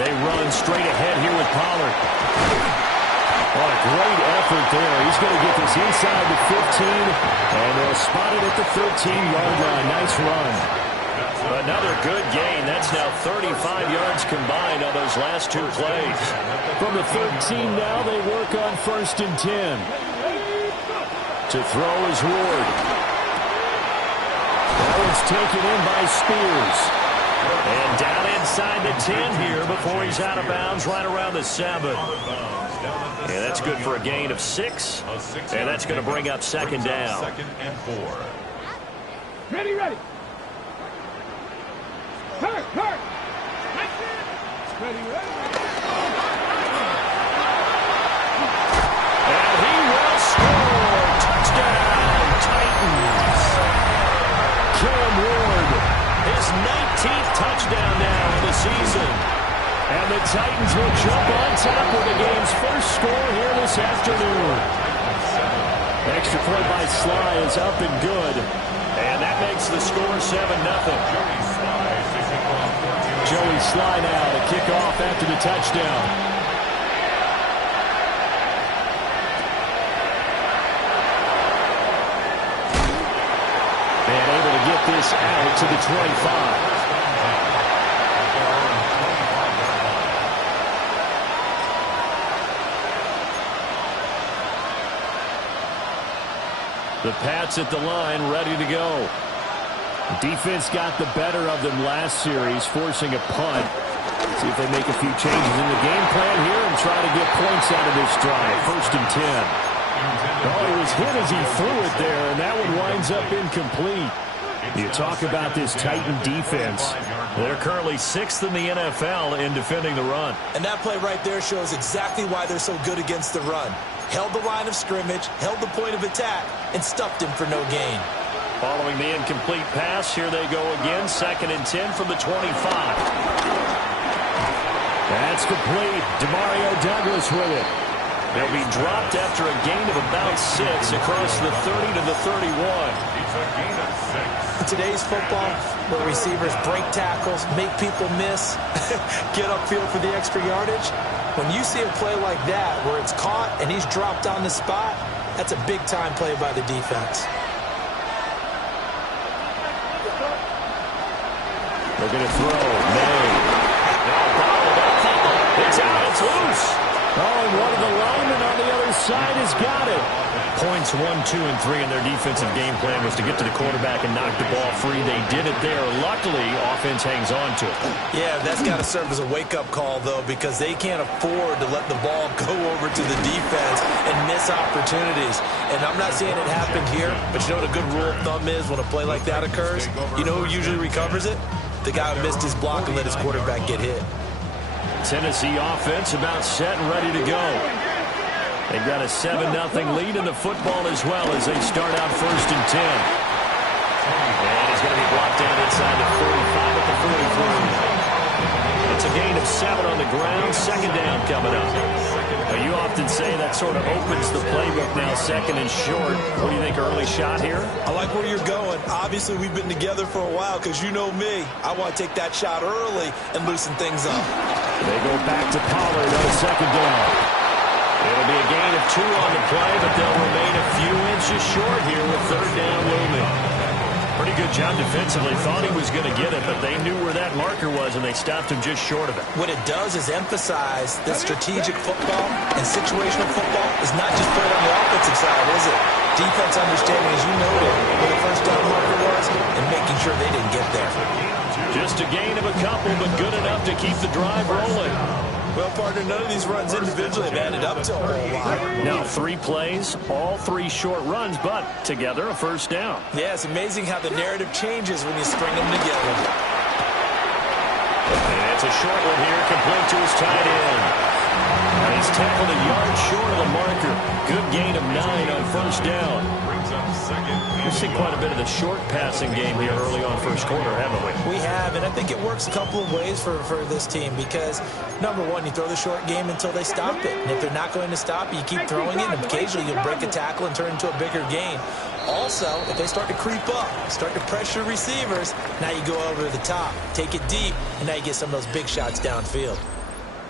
They run straight ahead here with Pollard. What a great effort there. He's going to get this inside the 15, and they'll spot it at the 13-yard line. Nice run. Another good gain. That's now 35 yards combined on those last two plays. From the 13 now, they work on 1st and 10. To throw is Ward. That one's taken in by Spears. And down inside the 10 here before he's out of bounds right around the 7. And that's good for a gain of 6. And that's going to bring up 2nd down. 2nd and 4. Ready. Hurt. Ready. And he will score. Touchdown, Titans. Cam Ward, his 19th touchdown now of the season. And the Titans will jump on top with the game's first score here this afternoon. Extra point by Sly is up and good. And that makes the score 7-0. Joey Sly now to kick off after the touchdown. And able to get this out to the 25. The Pats at the line, ready to go. Defense got the better of them last series, forcing a punt. See if they make a few changes in the game plan here and try to get points out of this drive. 1st and 10. Oh, he was hit as he threw it there, and that one winds up incomplete. You talk about this Titan defense. They're currently 6th in the NFL in defending the run. And that play right there shows exactly why they're so good against the run. Held the line of scrimmage, held the point of attack, and stuffed him for no gain. Following the incomplete pass, here they go again. 2nd and 10 from the 25. That's complete. Demario Douglas with it. They'll be dropped after a gain of about 6 across the 30 to the 31. In today's football, where receivers break tackles, make people miss, get upfield for the extra yardage, when you see a play like that where it's caught and he's dropped on the spot, that's a big-time play by the defense. They're going to throw. May. It's out. It's loose. Oh, and one of the linemen on the other side has got it. Points 1, 2, and 3 in their defensive game plan was to get to the quarterback and knock the ball free. They did it there. Luckily, offense hangs on to it. Yeah, that's got to serve as a wake-up call, though, because they can't afford to let the ball go over to the defense and miss opportunities. And I'm not saying it happened here, but you know what a good rule of thumb is when a play like that occurs? You know who usually recovers it? The guy who missed his block and let his quarterback get hit. Tennessee offense about set and ready to go. They've got a 7-0 lead in the football as well as they start out 1st and 10. And he's going to be blocked down inside the 45 at the 43. It's a gain of 7 on the ground. 2nd down coming up. Now, you often say that sort of opens the playbook now, 2nd and short. What do you think, early shot here? I like where you're going. Obviously, we've been together for a while because you know me. I want to take that shot early and loosen things up. They go back to Pollard on 2nd down. It'll be a gain of 2 on the play, but they'll remain a few inches short here with 3rd down looming. Pretty good job defensively. Thought he was going to get it, but they knew where that marker was, and they stopped him just short of it. What it does is emphasize that strategic football and situational football is not just played on the offensive side, is it? Defense understanding, as you noted, where the 1st down marker was and making sure they didn't get there. Just a gain of a couple, but good enough to keep the drive rolling. Well, partner, none of these runs individually have added up to a whole lot. Now 3 plays, all 3 short runs, but together a 1st down. Yeah, it's amazing how the narrative changes when you string them together. And it's a short one here, complete to his tight end. And he's tackled a yard short of the marker. Good gain of 9 on 1st down. We've seen quite a bit of the short passing game here early on 1st quarter, haven't we? We have, and I think it works a couple of ways for this team because, number one, you throw the short game until they stop it. And if they're not going to stop it, you keep throwing it, and occasionally you'll break a tackle and turn it into a bigger gain. Also, if they start to creep up, start to pressure receivers, now you go over the top, take it deep, and now you get some of those big shots downfield.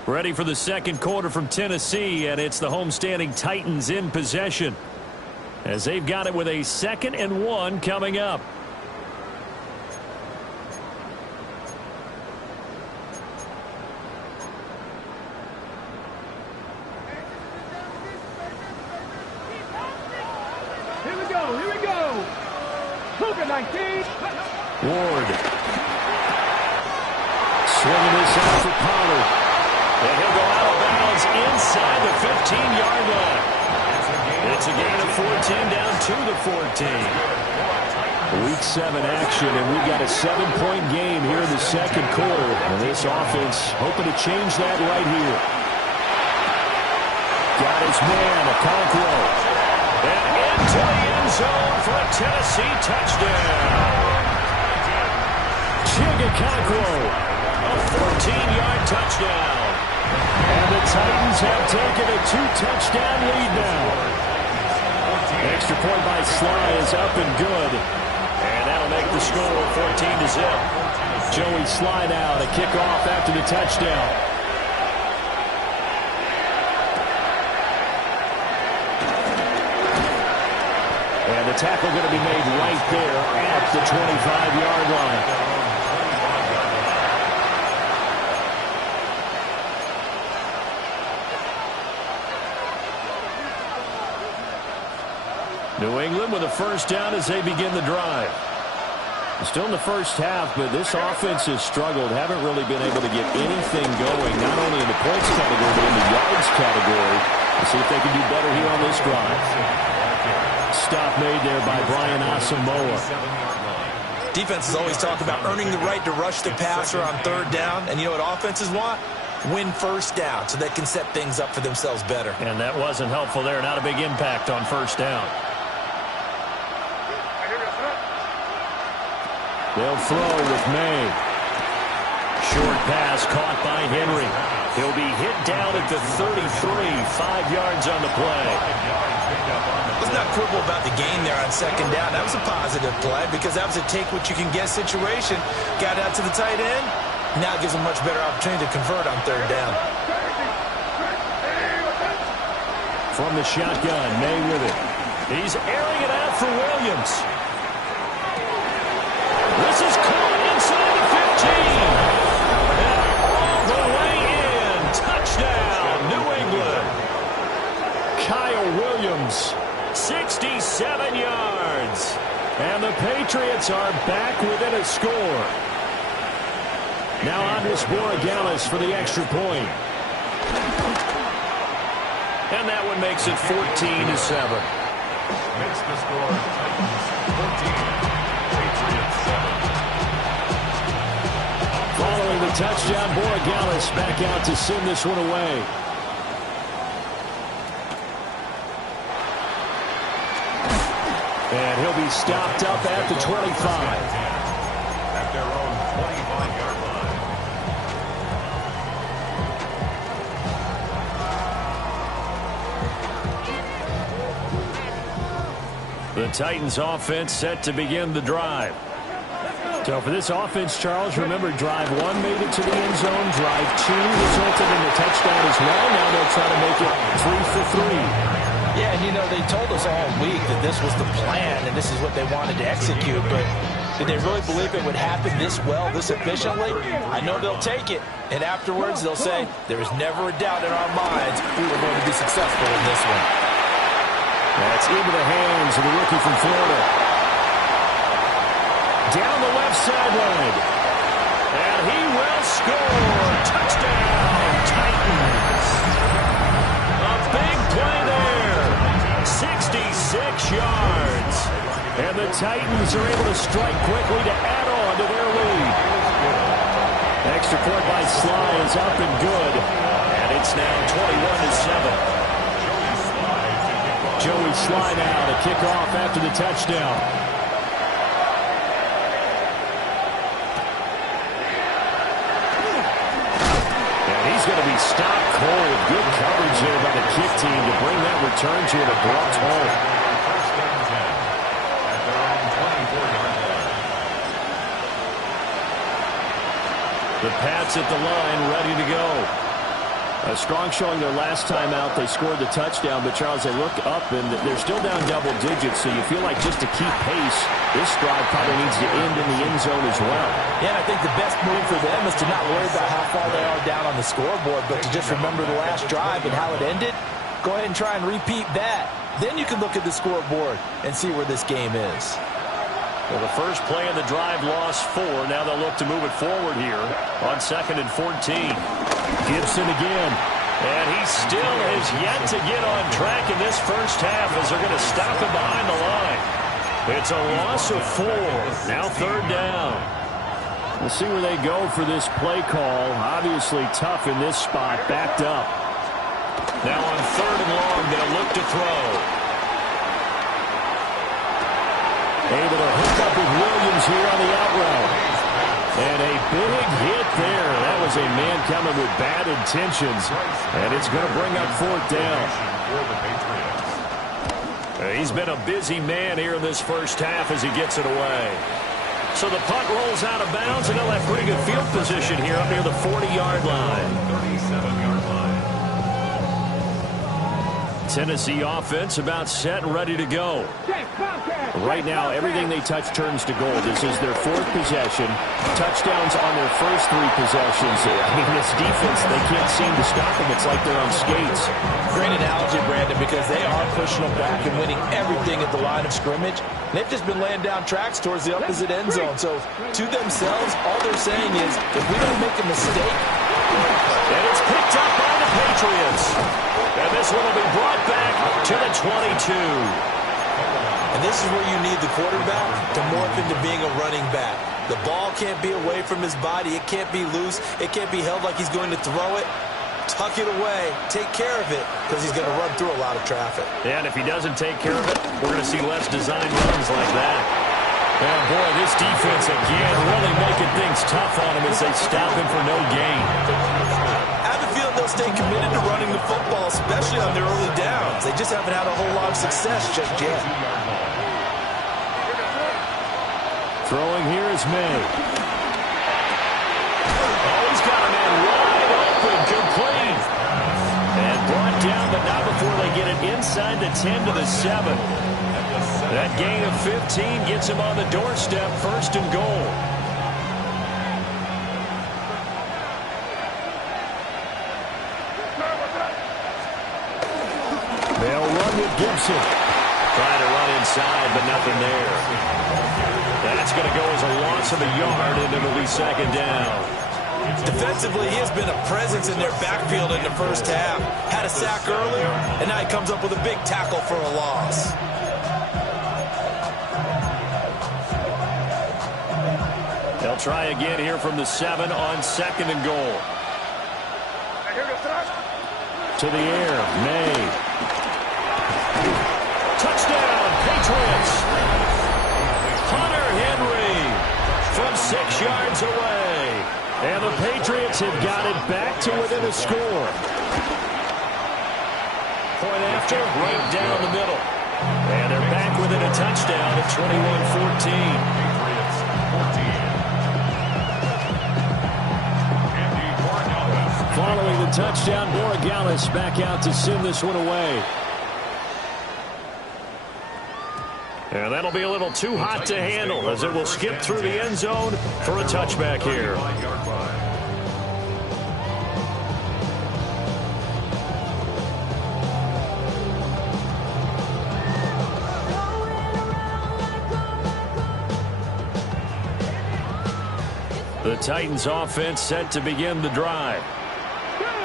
Ready for the second quarter from Tennessee, and it's the homestanding Titans in possession as they've got it with a 2nd and 1 coming up. Here we go, here we go. Cougar 19. Ward. Swinging this out for Pollard. And he'll go out of bounds inside the 15-yard line. It's a gain of 14 down to the 14. Week 7 action, and we've got a 7-point game here in the second quarter. And this offense hoping to change that right here. Got his man, Okonkwo. And into the end zone for a Tennessee touchdown. Okonkwo, a 14-yard touchdown. And the Titans have taken a 2-touchdown lead now. Extra point by Sly is up and good. And that'll make the score 14-0. Joey Sly now to kick off after the touchdown. And the tackle going to be made right there at the 25-yard line. New England with a first down as they begin the drive. Still in the first half, but this offense has struggled. Haven't really been able to get anything going, not only in the points category, but in the yards category. Let's see if they can do better here on this drive. Stop made there by Brian Asamoah. Defenses always talk about earning the right to rush the passer on 3rd down. And you know what offenses want? Win first down so they can set things up for themselves better. And that wasn't helpful there. Not a big impact on first down. They'll throw with May. Short pass caught by Henry. He'll be hit down at the 33, 5 yards on the play. Let's not quibble about the gain there on 2nd down. That was a positive play because that was a take-what-you-can-get situation. Got out to the tight end. Now it gives them much better opportunity to convert on 3rd down. From the shotgun, May with it. He's airing it out for Williams. This is caught inside the 15. And all the way in. Touchdown, New England. Kyle Williams, 67 yards. And the Patriots are back within a score. Now Andres Borregales for the extra point. And that one makes it 14-7. Makes the score Titans 14. Following the touchdown, Borregales back out to send this one away. And he'll be stopped up at the 25. At their own 25-yard line. The Titans offense set to begin the drive. So for this offense, Charles, remember drive 1 made it to the end zone. Drive 2 resulted in a touchdown as well. Now they'll try to make it 3 for 3. Yeah, and you know, they told us all week that this was the plan and this is what they wanted to execute, but did they really believe it would happen this well, this efficiently? I know they'll take it, and afterwards they'll say, there is never a doubt in our minds we were going to be successful in this one. That's into the hands of the rookie from Florida. Down the left sideline. And he will score. Touchdown, Titans. A big play there. 66 yards. And the Titans are able to strike quickly to add on to their lead. Extra point by Sly is up and good. And it's now 21-7. Joey Sly now to kick off after the touchdown. He's going to be stopped cold. Good coverage there by the kick team to bring that return to an abrupt halt. The Pats at the line, ready to go. A strong showing their last time out. They scored the touchdown, but Charles, they look up and they're still down double digits, so you feel like just to keep pace, this drive probably needs to end in the end zone as well. Yeah, and I think the best move for them is to not worry about how far they are down on the scoreboard, but to just remember the last drive and how it ended. Go ahead and try and repeat that. Then you can look at the scoreboard and see where this game is. Well, the first play of the drive lost 4. Now they'll look to move it forward here on 2nd and 14. Gibson again. And he still has yet to get on track in this first half as they're going to stop him behind the line. It's a loss of 4. Now 3rd down. We'll see where they go for this play call. Obviously tough in this spot, backed up. Now on 3rd and long, they'll look to throw. Able to hook up with Williams here on the out route. And a big hit there. That was a man coming with bad intentions. And it's going to bring up 4th down. He's been a busy man here in this first half as he gets it away. So the punt rolls out of bounds, and they'll have pretty good field position here up near the 40-yard line. 37-yard line. Tennessee offense about set and ready to go. Right now, everything they touch turns to gold. This is their 4th possession. Touchdowns on their first 3 possessions. I mean, this defense, they can't seem to stop them. It's like they're on skates. Great analogy, Brandon, because they are pushing them back and winning everything at the line of scrimmage. They've just been laying down tracks towards the opposite end zone. So, to themselves, all they're saying is, if we don't make a mistake. And it's picked up by the Patriots. And this one will be brought back to the 22. And this is where you need the quarterback to morph into being a running back. The ball can't be away from his body. It can't be loose. It can't be held like he's going to throw it. Tuck it away. Take care of it because he's going to run through a lot of traffic. And if he doesn't take care of it, we're going to see less designed runs like that. And boy, this defense again really making things tough on him as they stop him for no gain. I have a feeling they'll stay committed to running the football, especially on their early downs. They just haven't had a whole lot of success just yet. Throwing here is May. Oh, he's got a man wide open, complete. And brought down, but not before they get it inside the 10 to the 7. That gain of 15 gets him on the doorstep, 1st and goal. They'll run with Gibson. Trying to run inside, but nothing there. That's going to go as a loss of a yard, and it'll be 2nd down. Defensively, he has been a presence in their backfield in the first half. Had a sack earlier, and now he comes up with a big tackle for a loss. They'll try again here from the 7 on 2nd and goal. To the air, May. Touchdown, Patriots. Hunter Henry from 6 yards away. And the Patriots have got it back to within a score. Point after, right down the middle. And they're back within a touchdown at 21-14. Following the touchdown, Borregales back out to send this one away. And that'll be a little too hot to handle as it will skip through the end zone for a touchback here. The Titans offense set to begin the drive.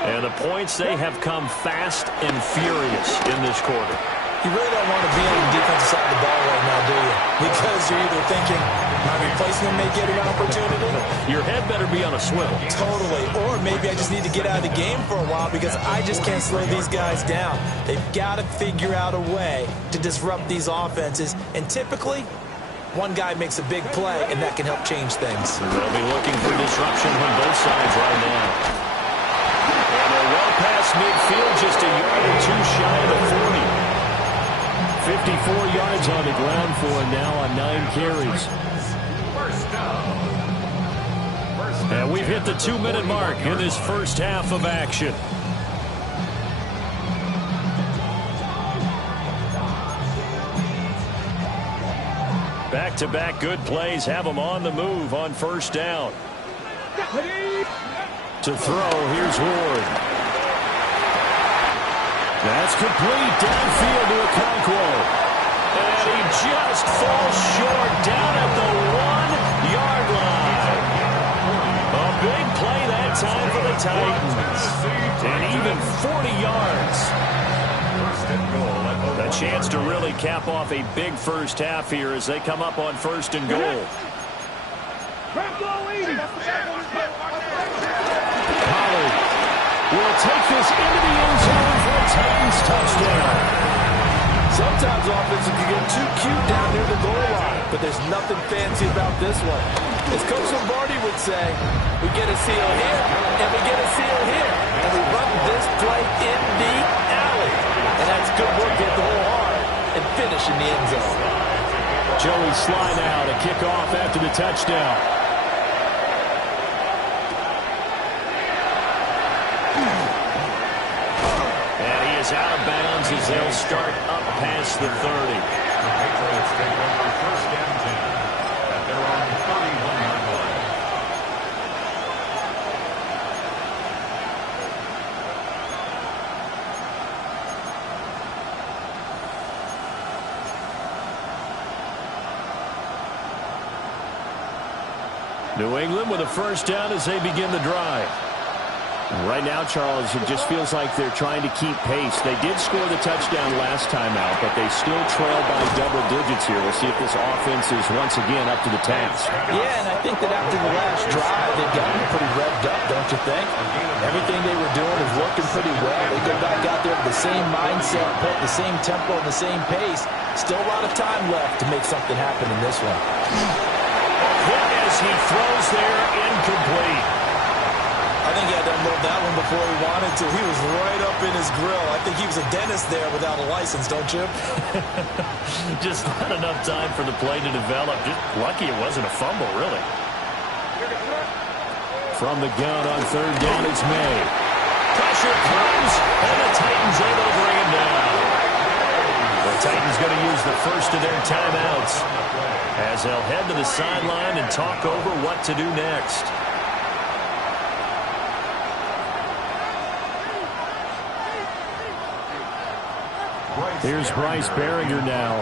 And the points, they have come fast and furious in this quarter. You really don't want to be on the defensive side of the ball right now, do you? Because you're either thinking, my replacement may get an opportunity. Your head better be on a swivel. Totally. Or maybe I just need to get out of the game for a while because I just can't slow these guys down. They've got to figure out a way to disrupt these offenses. And typically, one guy makes a big play, and that can help change things. They'll be looking for disruption from both sides right now. And they're well past midfield, just a yard or two shy of the 40. 54 yards on the ground for him now on 9 carries. And we've hit the 2-minute mark in this first half of action. Back-to-back good plays have them on the move on first down. To throw, here's Ward. That's complete downfield to Okonkwo. And he just falls short down at the 1-yard line. A big play that time for the Titans. And even 40 yards. A chance to really cap off a big first half here as they come up on first and goal. Pollard will take this into the end zone for a Titans touchdown. Sometimes offenses can get too cute down near the goal line, but there's nothing fancy about this one. As Coach Lombardi would say, we get a seal here, and we get a seal here, and we run this play in the alley. And that's good work, get the hole hard, and finish in the end zone. Joey Sly now to kick off after the touchdown. And he is out of bounds as they'll start up past the 30. The Patriots take over first and 10 at their own 31-yard line. New England with a first down as they begin the drive. Right now, Charles, it just feels like they're trying to keep pace. They did score the touchdown last time out, but they still trail by double digits here. We'll see if this offense is once again up to the task. Yeah, and I think that after the last drive, they've gotten pretty revved up, don't you think? Everything they were doing is working pretty well. They go back out there with the same mindset, put the same tempo and the same pace. Still a lot of time left to make something happen in this one. Quick as he throws there, incomplete. I think he had to unload that one before he wanted to. He was right up in his grill. I think he was a dentist there without a license, don't you? Just not enough time for the play to develop. Just lucky it wasn't a fumble, really. From the gun on third down, it's May. Pressure comes, and the Titans able to bring him down. The Titans going to use the first of their timeouts as they'll head to the sideline and talk over what to do next. Here's Bryce Behringer now.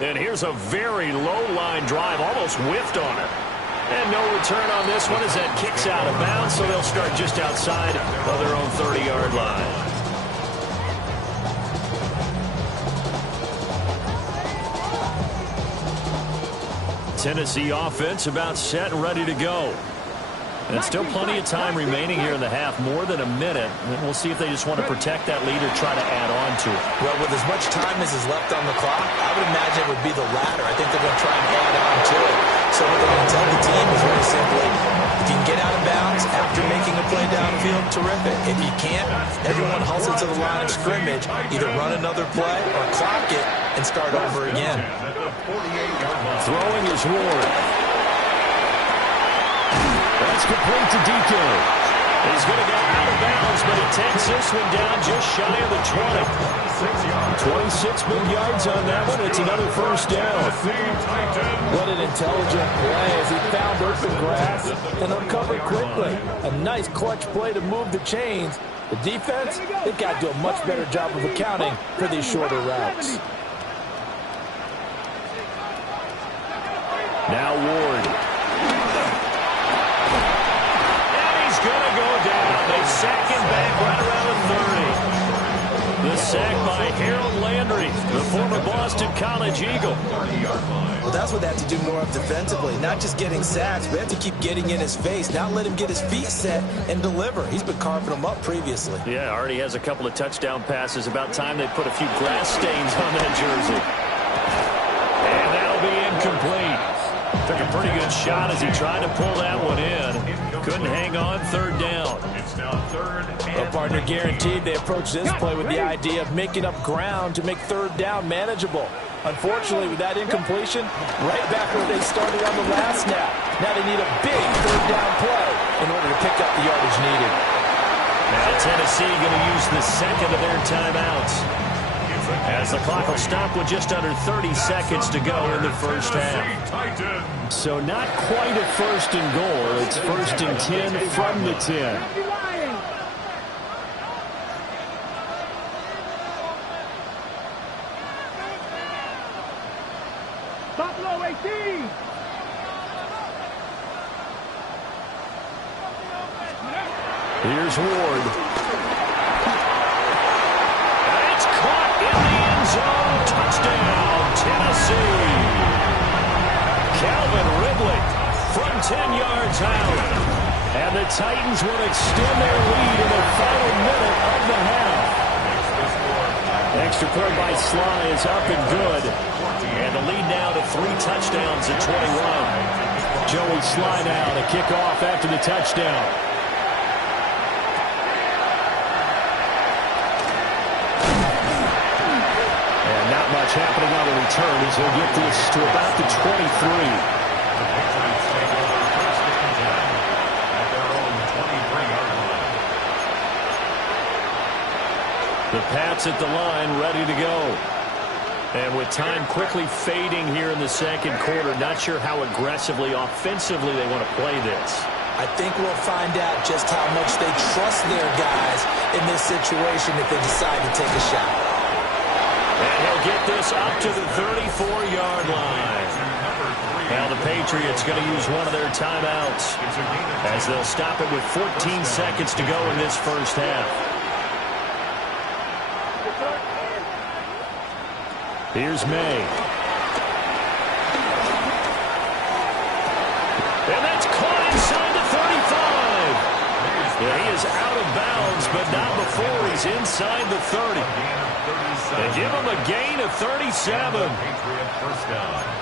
And here's a very low-line drive, almost whiffed on it. And no return on this one as that kicks out of bounds, so they'll start just outside of their own 30-yard line. Tennessee offense about set and ready to go. And still plenty of time remaining here in the half, more than a minute. And we'll see if they just want to protect that lead or try to add on to it. Well, with as much time as is left on the clock, I would imagine it would be the latter. I think they're going to try and add on to it. So what they're going to tell the team is very simply, if you can get out of bounds after making a play downfield, terrific. If you can't, everyone hustle to the line of scrimmage, either run another play or clock it and start over again. Throwing is Ward. That's complete to DK. He's going to go out of bounds, but he takes this one down just shy of the 20. 26 big yards on that one. It's another first down. What an intelligent play as he found open grass and uncovered quickly. A nice clutch play to move the chains. The defense, they've got to do a much better job of accounting for these shorter routes. Now Ward. Going to go down. They sack him back right around the 30. The sack by Harold Landry, the former Boston College Eagle. Well, that's what they have to do more of defensively. Not just getting sacks, but they have to keep getting in his face, not let him get his feet set and deliver. He's been carving them up previously. Yeah, already has a couple of touchdown passes. About time they put a few grass stains on that jersey. And that'll be incomplete. Took a pretty good shot as he tried to pull that one in. Couldn't hang on, third down. It's now third and Well, partner guaranteed they approach this play with the idea of making up ground to make third down manageable. Unfortunately, with that incompletion, right back where they started on the last snap. Now they need a big third down play in order to pick up the yardage needed. Now Tennessee going to use the second of their timeouts. As the clock will stop with just under 30 seconds to go in the first half. So not quite a first and goal. It's first and 10 from the 10. Buffalo 18. Here's Ward. And it's caught in the end zone. Touchdown, Tennessee. Calvin Ridley from 10 yards out. And the Titans will extend their lead in the final minute of the half. Extra point by Sly is up and good. And the lead now to 3 touchdowns at 21. Joey Sly now to kick off after the touchdown. And not much happening on the return as he'll get this to about the 23. The Pats at the line, ready to go. And with time quickly fading here in the second quarter, not sure how aggressively, offensively they want to play this. I think we'll find out just how much they trust their guys in this situation if they decide to take a shot. And he'll get this up to the 34-yard line. Now the Patriots going to use one of their timeouts as they'll stop it with 14 seconds to go in this first half. Here's May. And that's caught inside the 35. Yeah, he is out of bounds, but not before he's inside the 30. They give him a gain of 37.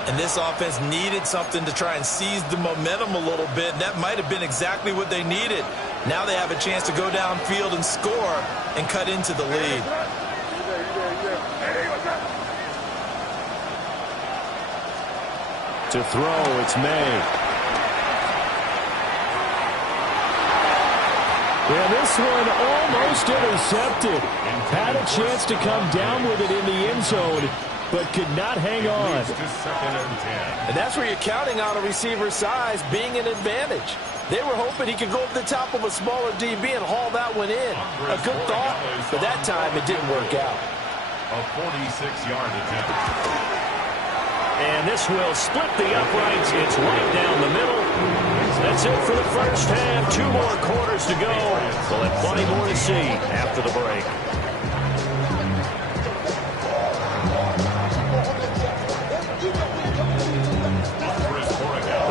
And this offense needed something to try and seize the momentum a little bit, and that might have been exactly what they needed. Now they have a chance to go downfield and score and cut into the lead. To throw, it's May. And this one almost intercepted. Had a chance to come down with it in the end zone, but could not hang on. And that's where you're counting on a receiver's size being an advantage. They were hoping he could go over the top of a smaller DB and haul that one in. A good thought, but that time it didn't work out. A 46-yard attempt. And this will split the uprights. It's right down the middle. That's it for the first half. 2 more quarters to go. We'll have plenty more to see after the break.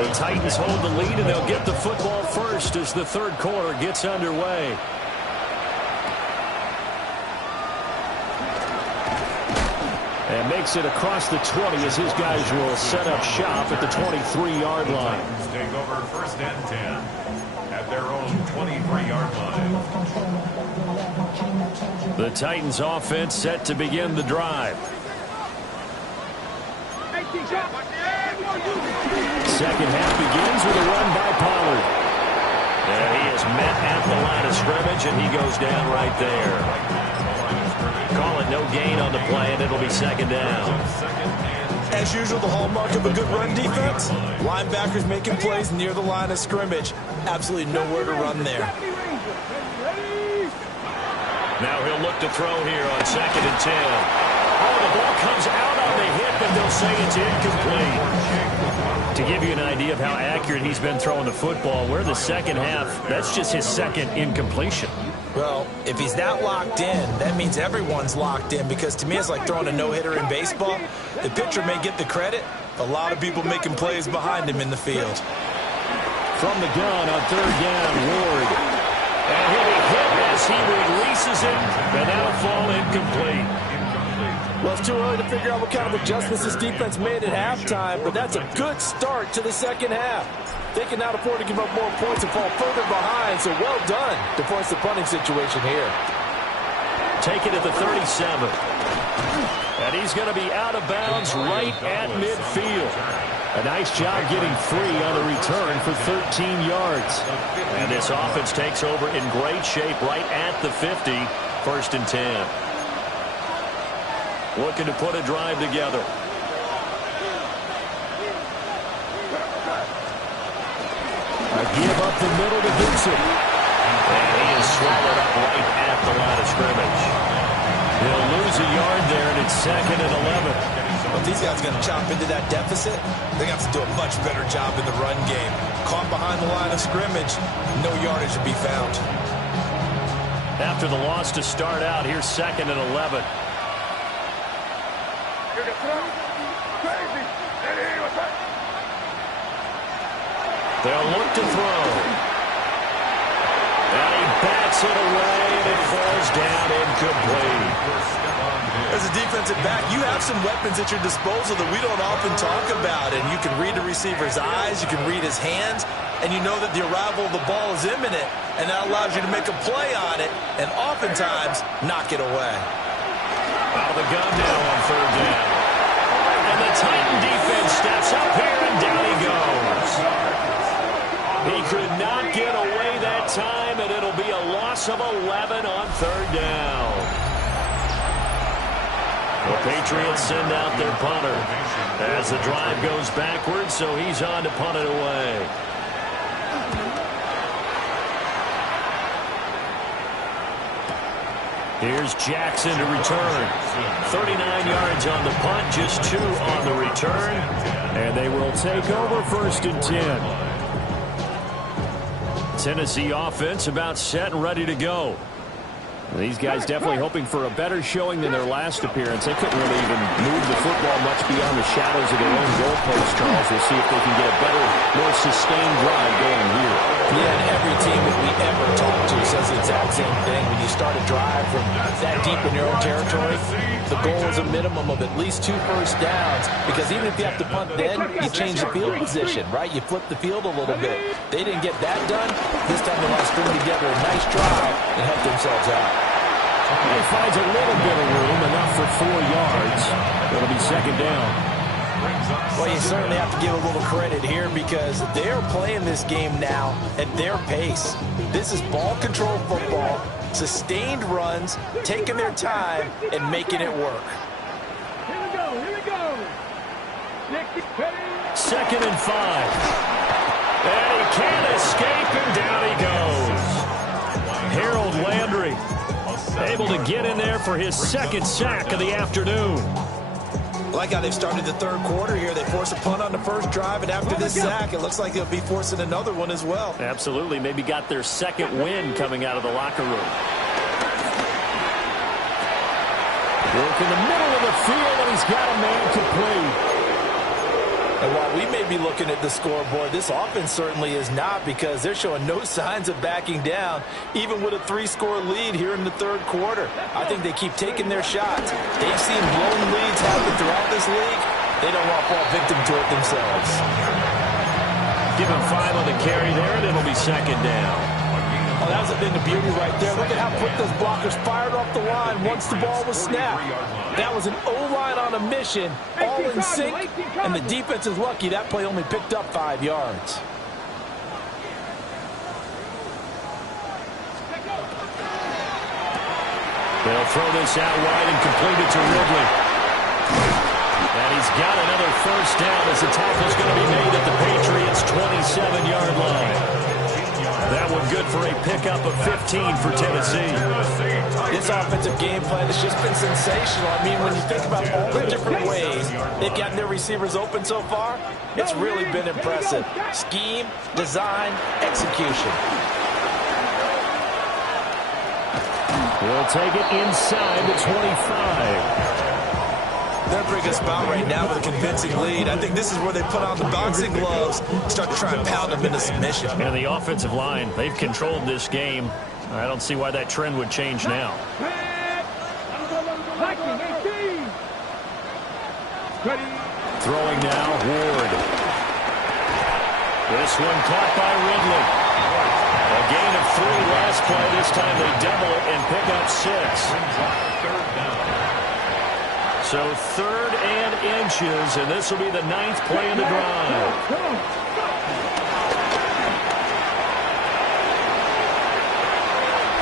The Titans hold the lead, and they'll get the football first as the third quarter gets underway. And makes it across the 20 as his guys will set up shop at the 23-yard line. Take over first and 10 at their own 23-yard line. The Titans offense set to begin the drive. Second half begins with a run by Pollard. And he is met at the line of scrimmage, and he goes down right there. Call it no gain on the play, and it'll be second down. As usual, the hallmark of a good run defense, linebackers making plays near the line of scrimmage. Absolutely nowhere to run there. Now he'll look to throw here on second and 10. Oh, the ball comes out on the hip, and they'll say it's incomplete. To give you an idea of how accurate he's been throwing the football, we're in the second half. That's just his second incompletion. Well, if he's that locked in, that means everyone's locked in, because to me it's like throwing a no-hitter in baseball. The pitcher may get the credit. A lot of people making plays behind him in the field. From the gun on third down, Ward. And he'll be hit as he releases it, and that'll fall incomplete. Well, it's too early to figure out what kind of adjustments this defense made at halftime, but that's a good start to the second half. They can now afford to give up more points and fall further behind, so well done to force the punting situation here. Take it at the 37. And he's going to be out of bounds right at midfield. A nice job getting free on the return for 13 yards. And this offense takes over in great shape right at the 50. First and 10. looking to put a drive together. A give up the middle to Gibson. And he is swallowed up right at the line of scrimmage. He'll lose a yard there, and it's 2nd and 11. If these guys are going to chop into that deficit, they have to do a much better job in the run game. Caught behind the line of scrimmage, no yardage to be found. After the loss to start out, here's 2nd and 11. They'll look to throw. And he bats it away, and it falls down incomplete. As a defensive back, you have some weapons at your disposal that we don't often talk about. And you can read the receiver's eyes, you can read his hands, and you know that the arrival of the ball is imminent. And that allows you to make a play on it and oftentimes knock it away. Out of the gun now on 3rd down. And the Titan defense steps up here, and down he goes. He could not get away that time, and it'll be a loss of 11 on 3rd down. The Patriots send out their punter as the drive goes backwards, so he's on to punt it away. Here's Jackson to return. 39 yards on the punt, just 2 on the return. And they will take over 1st and 10. Tennessee offense about set and ready to go. These guys definitely hoping for a better showing than their last appearance. They couldn't really even move the football much beyond the shadows of their own goalpost, Charles. We'll see if they can get a better, more sustained drive going here. Yeah, and every team that we ever talk to says the exact same thing. When you start a drive from that deep in your own territory, the goal is a minimum of at least 2 first downs, because even if you have to punt then, you change the field position, right? You flip the field a little bit. They didn't get that done. This time they want to string together a nice drive and help themselves out. He finds a little bit of room, enough for 4 yards. It'll be 2nd down. Well, you certainly have to give a little credit here because they're playing this game now at their pace. This is ball control football, sustained runs, taking their time, and making it work. Here we go, here we go. 2nd and 5. And he can't escape, and down he goes. Harold Landry able to get in there for his 2nd sack of the afternoon. I like how they've started the 3rd quarter here. They force a punt on the first drive, and after this sack, it looks like they'll be forcing another one as well. Absolutely. Maybe got their 2nd win coming out of the locker room. Work in the middle of the field, and he's got a man complete. And while we may be looking at the scoreboard, this offense certainly is not, because they're showing no signs of backing down, even with a 3-score lead here in the 3rd quarter. I think they keep taking their shots. They've seen blown leads happen throughout this league. They don't want to fall victim to it themselves. Give him 5 on the carry there, and it'll be 2nd down. Oh, that was a thing of beauty right there. Look at how quick those blockers fired off the line once the ball was snapped. That was an O-line on a mission, all in sync, and the defense is lucky that play only picked up 5 yards. They'll throw this out wide and complete it to Ridley. And he's got another 1st down as the tackle's going to be made at the Patriots' 27-yard line. That one good for a pickup of 15 for Tennessee. This offensive game plan has just been sensational. I mean, when you think about all the different ways they've gotten their receivers open so far, it's really been impressive. Scheme, design, execution. We'll take it inside the 25. They're in a pretty good spot right now with a convincing lead. I think this is where they put on the boxing gloves, start to try and pound them into submission. And the offensive line, they've controlled this game. I don't see why that trend would change now. Throwing now, Ward. This one caught by Ridley. A gain of 3 last play. This time they double it and pick up 6. So 3rd and inches, and this will be the 9th play in the drive.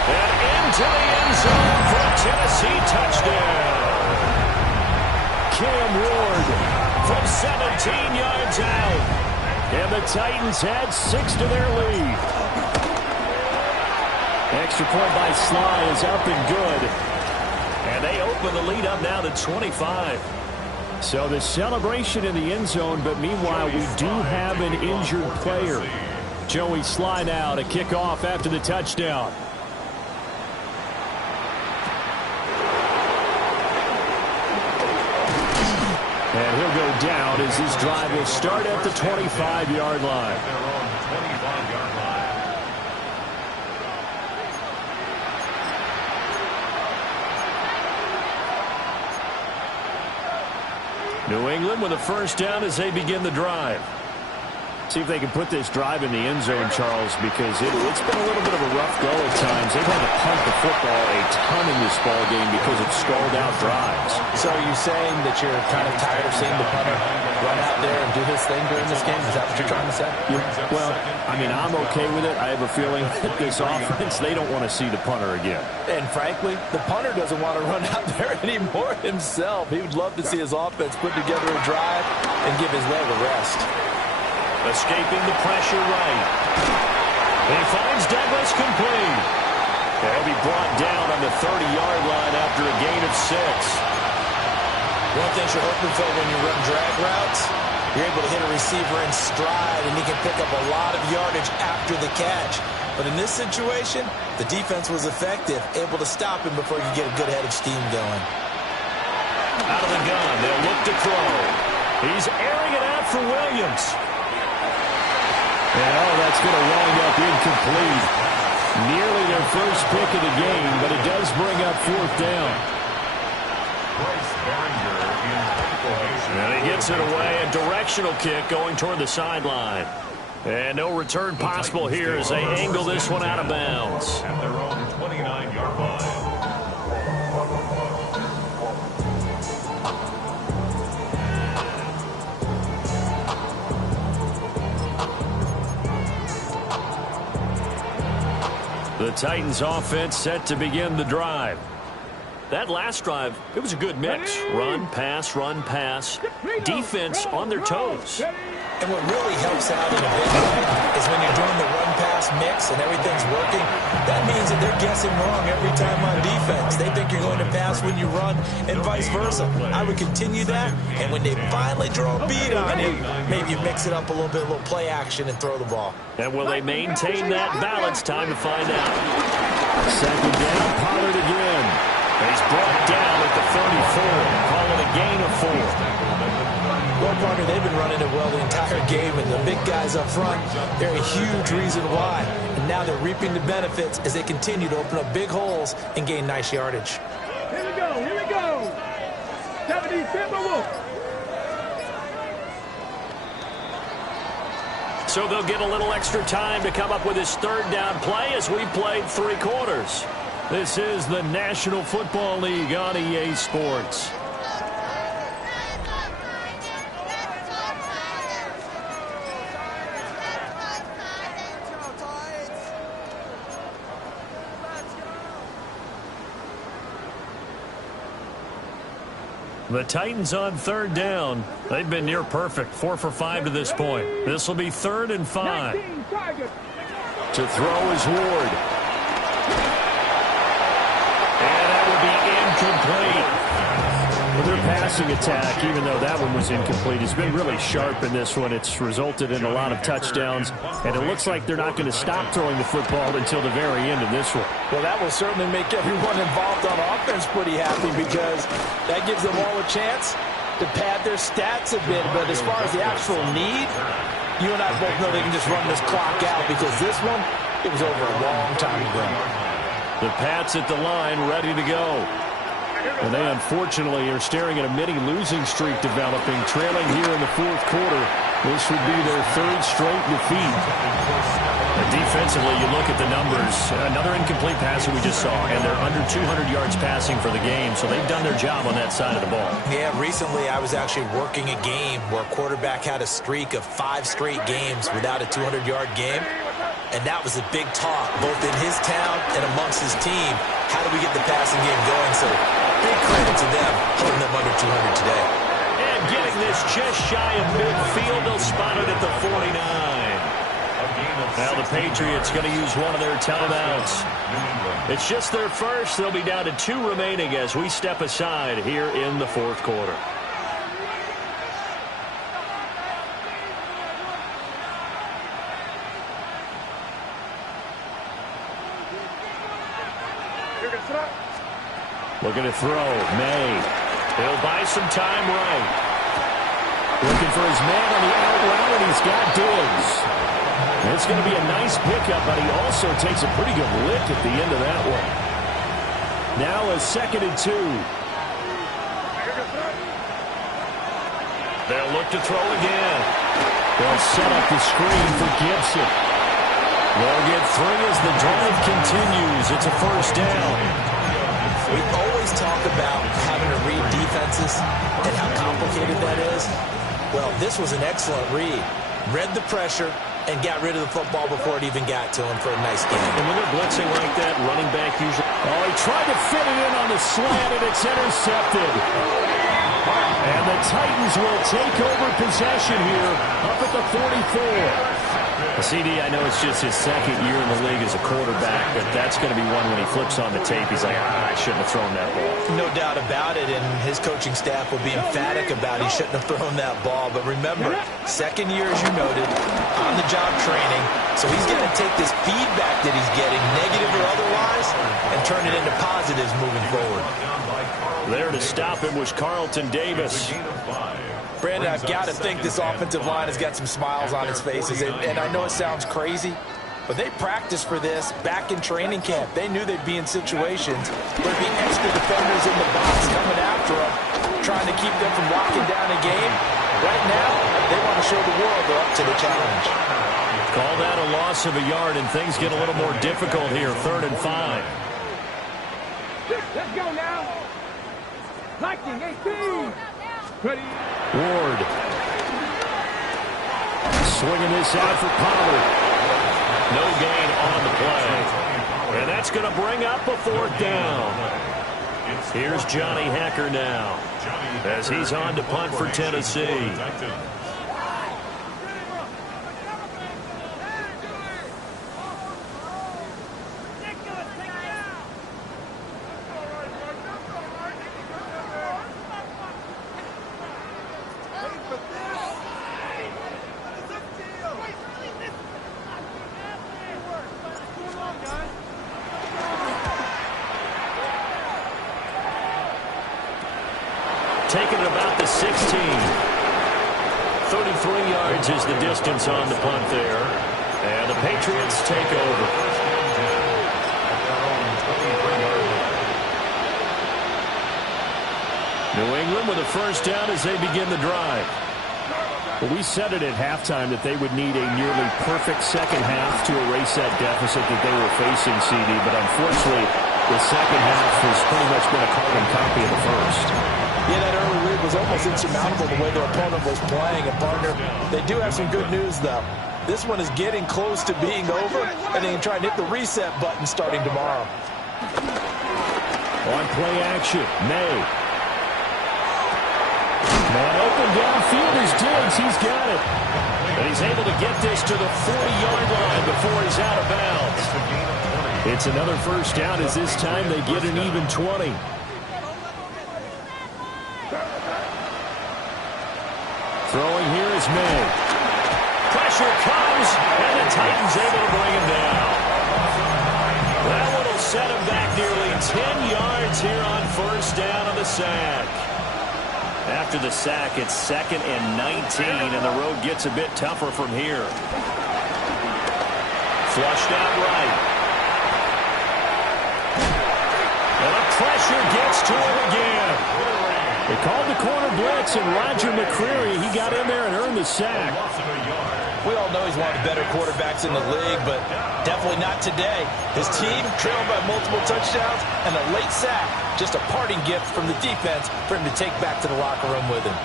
And into the end zone for a Tennessee touchdown. J.M. Ward from 17 yards out. And the Titans had 6 to their lead. Extra point by Sly is up and good. And they open the lead up now to 25. So the celebration in the end zone, but meanwhile we do have an injured player. Joey Sly now to kick off after the touchdown. And he'll go down as this drive will start at the 25-yard line. They're on the 25-yard line. New England with a first down as they begin the drive. See if they can put this drive in the end zone, Charles, because it's been a little bit of a rough go at times. They've had to punt the football a ton in this ball game because of stalled-out drives. So are you saying that you're kind of tired of seeing the punter run out there and do his thing during this game? Is that what you're trying to say? Yeah, well, I mean, I'm okay with it. I have a feeling that this offense, they don't want to see the punter again. And frankly, the punter doesn't want to run out there anymore himself. He would love to see his offense put together a drive and give his leg a rest. Escaping the pressure right. He finds Douglas complete. He'll be brought down on the 30-yard line after a gain of 6. One thing you're hoping for when you run drag routes, you're able to hit a receiver in stride, and he can pick up a lot of yardage after the catch. But in this situation, the defense was effective, able to stop him before you get a good head of steam going. Out of the gun, they'll look to throw. He's airing it out for Williams. And, that's going to wind up incomplete. Nearly their first pick of the game, but it does bring up 4th down. And he gets it away. A directional kick going toward the sideline. And no return possible here as they angle this one out of bounds. At their own 29-yard line. The Titans offense set to begin the drive. That last drive, it was a good mix. Run, pass, defense on their toes. And what really helps out in a big way is when you're doing the run-pass mix and everything's working, that means that they're guessing wrong every time on defense. They think you're going to pass when you run and vice versa. I would continue that, and when they finally draw a beat on you, maybe you mix it up a little bit, a little play action and throw the ball. And will they maintain that balance? Time to find out. Second down, Pollard again. He's brought down at the 34. Call it a gain of 4. Well, partner, they've been running it well the entire game, and the big guys up front, they're a huge reason why. And now they're reaping the benefits as they continue to open up big holes and gain nice yardage. Here we go. 70 Wolf. So they'll get a little extra time to come up with his 3rd down play as we played 3 quarters. This is the National Football League on EA Sports. The Titans on 3rd down. They've been near perfect, 4 for 5 to this point. This will be 3rd and 5. To throw is Ward. And that will be incomplete. Well, their passing attack, even though that one was incomplete, has been really sharp in this one. It's resulted in a lot of touchdowns, and it looks like they're not going to stop throwing the football until the very end of this one. Well, that will certainly make everyone involved on offense pretty happy because that gives them all a chance to pad their stats a bit. But as far as the actual need, you and I both know they can just run this clock out because this one, it was over a long time ago. The Pats at the line ready to go. And they unfortunately are staring at a mini losing streak developing, trailing here in the 4th quarter. This would be their 3rd straight defeat. And defensively, you look at the numbers. Another incomplete pass that we just saw, and they're under 200 yards passing for the game, so they've done their job on that side of the ball. Yeah, recently I was actually working a game where a quarterback had a streak of 5 straight games without a 200-yard game. And that was a big talk, both in his town and amongst his team. How do we get the passing game going? So big credit to them, holding them under 200 today. getting this just shy of midfield. They'll spot it at the 49. Now the Patriots going to use one of their timeouts. It's just their first. They'll be down to 2 remaining as we step aside here in the fourth quarter. Looking to throw. May. He'll buy some time right. Looking for his man on the out route, and he's got Diggs. It's going to be a nice pickup, but he also takes a pretty good lick at the end of that one. Now a 2nd and 2. They'll look to throw again. They'll set up the screen for Gibson. They'll get 3 as the drive continues. It's a first down. We always talk about having to read defenses and how complicated that is. Well, this was an excellent read. Read the pressure and got rid of the football before it even got to him for a nice game. And when they're blitzing like that, running back usually... Oh, he tried to fit it in on the slant, and it's intercepted. And the Titans will take over possession here up at the 44. CD, I know it's just his 2nd year in the league as a quarterback, but that's going to be one when he flips on the tape. He's like, I shouldn't have thrown that ball. No doubt about it, and his coaching staff will be emphatic about he shouldn't have thrown that ball. But remember, 2nd year, as you noted, on-the-job training. So he's going to take this feedback that he's getting, negative or otherwise, and turn it into positives moving forward. There to stop him was Carlton Davis. Brandon, I've got to think this offensive line has got some smiles on its faces. And I know it sounds crazy, but they practiced for this back in training camp. They knew they'd be in situations where there'd be extra defenders in the box coming after them, trying to keep them from locking down a game. Right now, they want to show the world they're up to the challenge. Call that a loss of a yard, and things get a little more difficult here. 3rd and 5. Let's go now. Lightning 18. Ready. Ward. Swinging this out for Pollard. No gain on the play. And that's going to bring up a 4th down. Here's Johnny Hecker now as he's on to punt for Tennessee. Taking it about the 16. 33 yards is the distance on the punt there. And the Patriots take over. New England with a first down as they begin the drive. Well, we said it at halftime that they would need a nearly perfect second half to erase that deficit that they were facing, CD. But unfortunately, the second half has pretty much been a carbon copy of the first. Yeah, that early lead was almost insurmountable the way their opponent was playing. And, partner, they do have some good news, though. This one is getting close to being over, and they can try and hit the reset button starting tomorrow. On play action, May. Man open downfield is Diggs. He's got it. And he's able to get this to the 40-yard line before he's out of bounds. It's another first down as this time they get an even 20. Throwing here is May. Pressure comes, and the Titans able to bring him down. That one will set him back nearly 10 yards here on first down on the sack. After the sack, it's 2nd and 19, and the road gets a bit tougher from here. Flushed out right. And the pressure gets to him again. They called the corner blitz, and Roger McCreary, he got in there and earned the sack. We all know he's one of the better quarterbacks in the league, but definitely not today. His team trailed by multiple touchdowns, and a late sack, just a parting gift from the defense for him to take back to the locker room with him.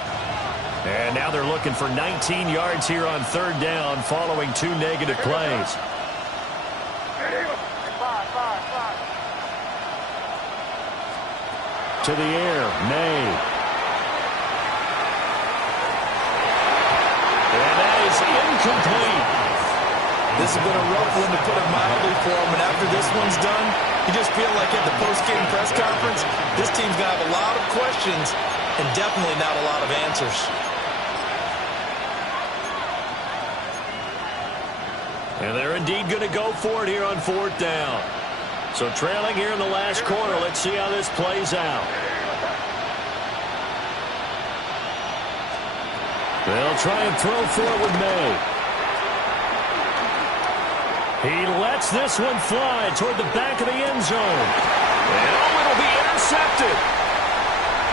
And now they're looking for 19 yards here on 3rd down following 2 negative plays. To the air, May. incomplete. This has been a rough one, to put it mildly, for him. And after this one's done, you just feel like at the post-game press conference, this team's going to have a lot of questions and definitely not a lot of answers. And they're indeed going to go for it here on 4th down. So trailing here in the last quarter. Let's see how this plays out. They'll try and throw for it with May. He lets this one fly toward the back of the end zone. And oh, it'll be intercepted.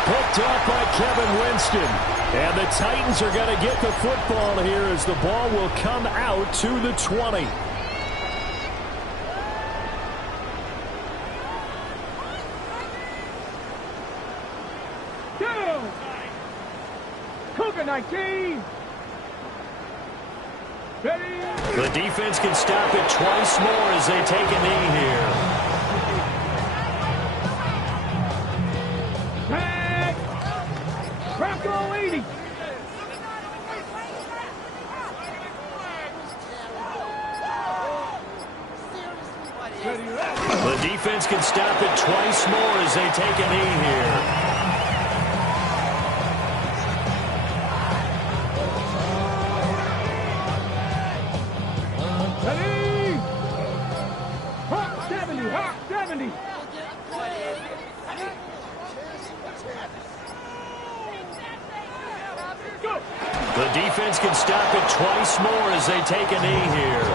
Picked up by Kevin Winston. And the Titans are going to get the football here as the ball will come out to the 20. Down. Cougar 19. Ready. The defense can stop it twice more as they take a knee here. Tag. Bronco 80. The defense can stop it twice more as they take a knee here. Ready. Hawk 70. Hawk 70. Go. The defense can stop it twice more as they take a knee here.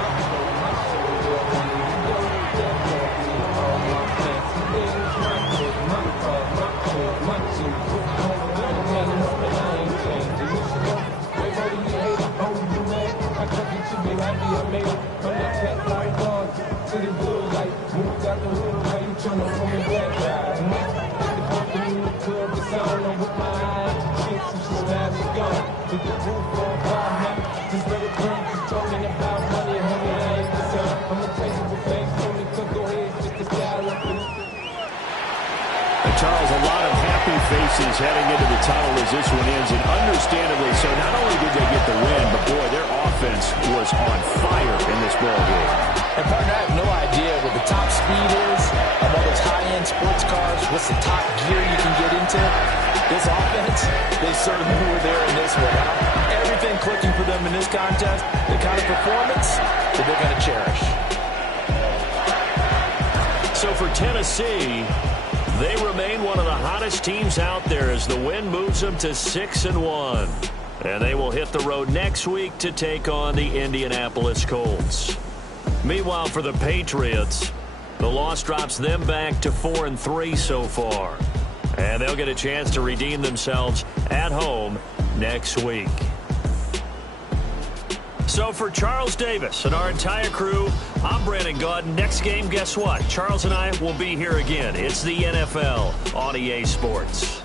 Charles, a lot of happy faces heading into the tunnel as this one ends, and understandably so. Not only did they get the win, but boy, their offense was on fire in this ball game. And partner, I have no idea what the top speed is of all those high-end sports cars. What's the top gear you can get into? This offense, they certainly were there in this one. Everything clicking for them in this contest, the kind of performance that they're going to cherish. So for Tennessee, they remain one of the hottest teams out there as the win moves them to 6-1. And they will hit the road next week to take on the Indianapolis Colts. Meanwhile, for the Patriots, the loss drops them back to 4-3 so far. And they'll get a chance to redeem themselves at home next week. So for Charles Davis and our entire crew, I'm Brandon Gaudin. Next game, guess what? Charles and I will be here again. It's the NFL on EA Sports.